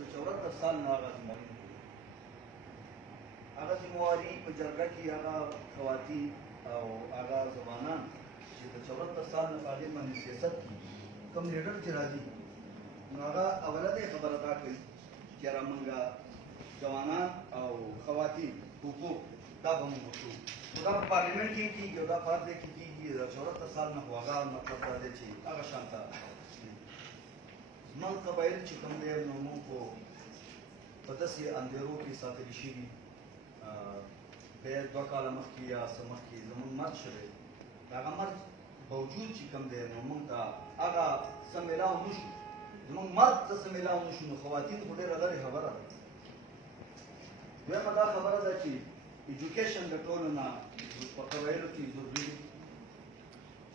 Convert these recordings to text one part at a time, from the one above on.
د 74 سال نه هغه زمواري هغه زمواري په جرګه کې هغه خواتین او هغه ځوانان چې د 74 سال نه په هغې باندې سیاست کېږي کوم لیډر چې راځي نو هغه اوله دی خبره دا کوي چې یاره مونږ ځوانان او خواتین حقوق دا به مونږ وکړو نو دا په پارلیمنټ کې کېږي او دا په هر ځای کې کېږي د 74 سال نه خو هغه مطلب دا دی چې هغه شان ته زموږ قبایل چې کوم دی نو مونږ خو په داسې اندېرو کې ساتلي شوي بیا 2 کاله مخکې یا څه مخکې زموږ مرګ شوی د هغه مرګ باوجود چې کوم دی نو مونږ ته هغه څه میلاو نه شو زموږ مرګ ته څه میلاو نه شو نو خواتین خو ډېره لرې خبره ده دویمه دا خبره ده چې ایجوکیشن د ټولو نه په قبایلو کې ضروري دی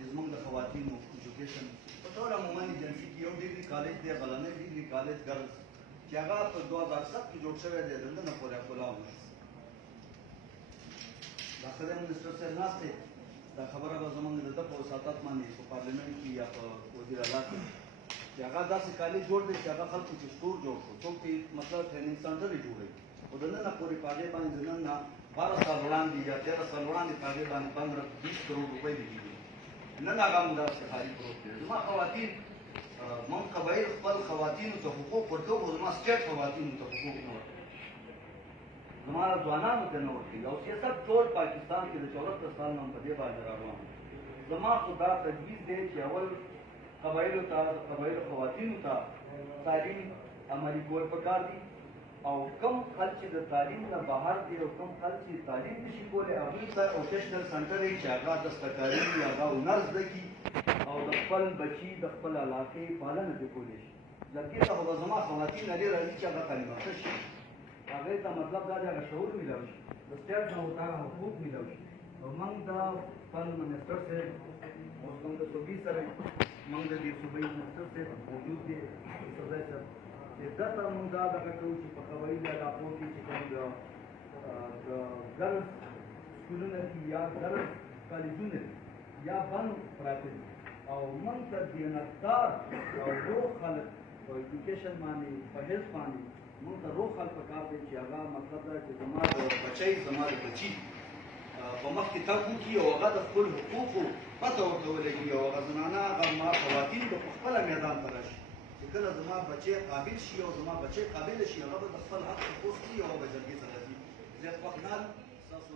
چې زموږ د خواتینو ایجوکیشن په ټول عموما ایجنسي کې یو ډیګري کالج دی غلنی ډیګري کالج ګرلز چې هغه په 2007 کې جوړ شوی دی دلته نه پورې کولاو نه دا خدای منسټر صاحب ناست دی دا خبره به زموږ د ده په وساطت باندې په پارلیمنټ کې یا په وزیر اعلی کې چې هغه داسې کالج جوړ دی چې هغه خلکو چې سټور جوړ کړو څوک چې مطلب ټریننګ سنټر یې جوړوي خو د نن نه پورې په هغې باندې د نن نه 12 سال وړاندې یا 13 سال وړاندې په هغې باندې 15-20 کروڑ روپۍ لګېږي نن هغه هم داسې خالي پروت دی زما خواتین موږ قبایل خپل خواتینو ته حقوق ورکوو خو زما سټیټ خواتینو ته حقوق نه ورکوي زما ځوانانو ته نه ورکوي او سیاست ټول پاکستان کې د 74 سال نه هم په دې باندې راروان زما خو دا تجویز دی چې اول قبایلو ته قبایلو خواتینو ته تعلیم عملي کول پکار دي او کم خلک چې د تعلیم نه بهر دي او کم خلک چې تعلیم نشي کولی هغوی ته ووکیشنل سنټر وي چې هغه دستکاري وي هغه هنر زده کړي او د خپل بچي د خپل علاقې پالنه دې کولی شي لکې ته خو به زما خواتین هغې راځي چې هغه تعلیم یافته شي هغې ته مطلب دا دی هغه شعور میلاو شي د سټیټ نه ورته هغه حقوق میلاو شي نو موږ د خپل منسټر صاحب اوس موږ د صوبې سره موږ د دې صوبې منسټر صاحب موجود دی صدای صاحب چې ده ته موږ دا دغه کوو چې په قبایلي علاقو کې چې کوم د ګرلز سکولونه دي یا ګرلز کالجونه دي یا بند پراته دي او موږ ته دیانتدار او روغ خلک په ایجوکیشن باندې په هیلث باندې موږ ته روغ خلک پکار دی چې هغه مطلب دا چې زما د بچی زما د بچي په مخ کې تګ وکړي او هغه د خپل حقوقو پته ورته ولګي او هغه زنانه هغه ما خواتین به په خپله میدان ته راشي چې کله زما بچی قابل شي او زما بچی قابل شي هغه به د خپل حق تپوس کړي او به جرګې ته راځي زیات وخت نه ستاسو